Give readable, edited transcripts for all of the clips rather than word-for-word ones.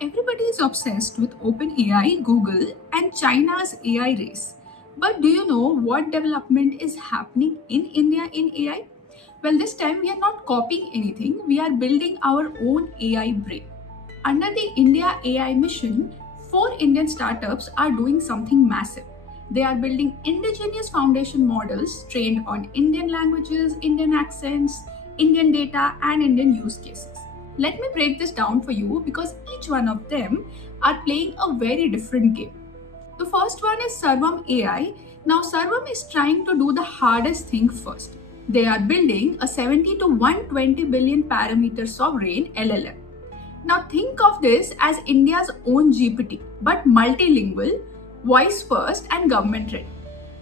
Everybody is obsessed with OpenAI, Google, and China's AI race. But do you know what development is happening in India in AI? Well, this time we are not copying anything, we are building our own AI brain. Under the India AI mission, four Indian startups are doing something massive. They are building indigenous foundation models trained on Indian languages, Indian accents, Indian data, and Indian use cases. Let me break this down for you because each one of them are playing a very different game. The first one is Sarvam AI. Now, Sarvam is trying to do the hardest thing first. They are building a 70 to 120 billion parameter sovereign LLM. Now, think of this as India's own GPT, but multilingual, voice first, and government ready.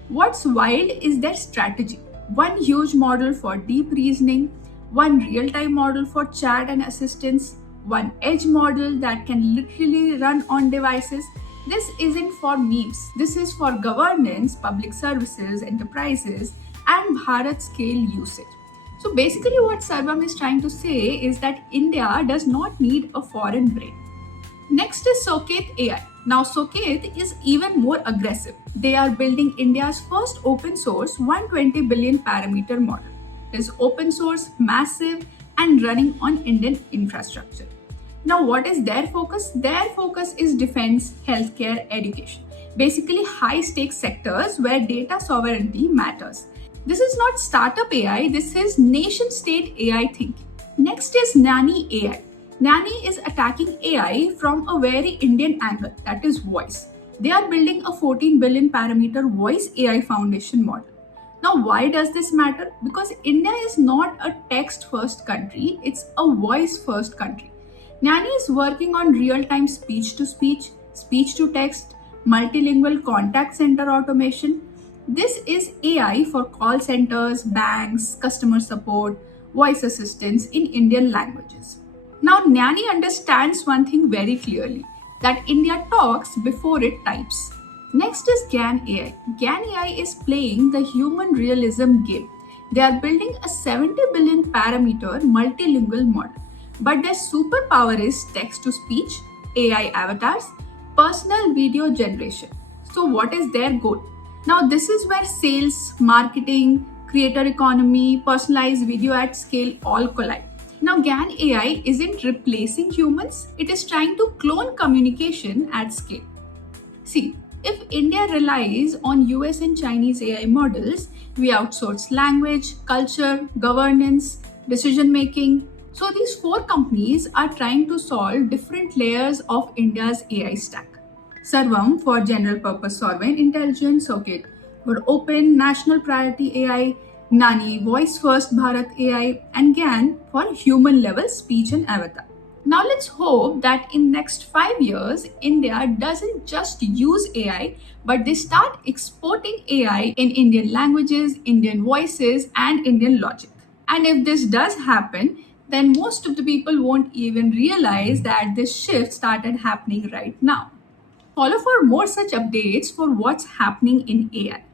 What's wild is their strategy. One huge model for deep reasoning, one real time model for chat and assistance, one edge model that can literally run on devices. This isn't for memes. This is for governance, public services, enterprises, and Bharat scale usage. So basically, what Sarvam is trying to say is that India does not need a foreign brain. Next is Socket AI. Now, Socket is even more aggressive. They are building India's first open source 120 billion parameter model. It is open source, massive, and running on Indian infrastructure. Now, what is their focus? Their focus is defense, healthcare, education. Basically, high stakes sectors where data sovereignty matters. This is not startup AI, this is nation state AI thinking. Next is Nani AI. Nani is attacking AI from a very Indian angle, that is voice. They are building a 14 billion parameter voice AI foundation model. Now, why does this matter? Because India is not a text first country, it's a voice first country. Nani is working on real time speech to speech to text, multilingual contact center automation. This is AI for call centers, banks, customer support, voice assistants in Indian languages. Now, Nani understands one thing very clearly that India talks before it types. Next is GAN AI. GAN AI is playing the human realism game. They are building a 70 billion parameter multilingual model. But their superpower is text to speech, AI avatars, personal video generation. So, what is their goal? Now, this is where sales, marketing, creator economy, personalized video at scale all collide. Now, GAN AI isn't replacing humans, it is trying to clone communication at scale. See, if India relies on US and Chinese AI models, we outsource language, culture, governance, decision making. So, these four companies are trying to solve different layers of India's AI stack. Sarvam for general purpose sovereign intelligence, okay, for open national priority AI, Nani voice first Bharat AI, and GAN for human level speech and avatar. Now let's hope that in next 5 years India doesn't just use AI but they start exporting AI in Indian languages, Indian voices and Indian logic. And if this does happen, then most of the people won't even realize that this shift started happening right now. Follow for more such updates for what's happening in AI.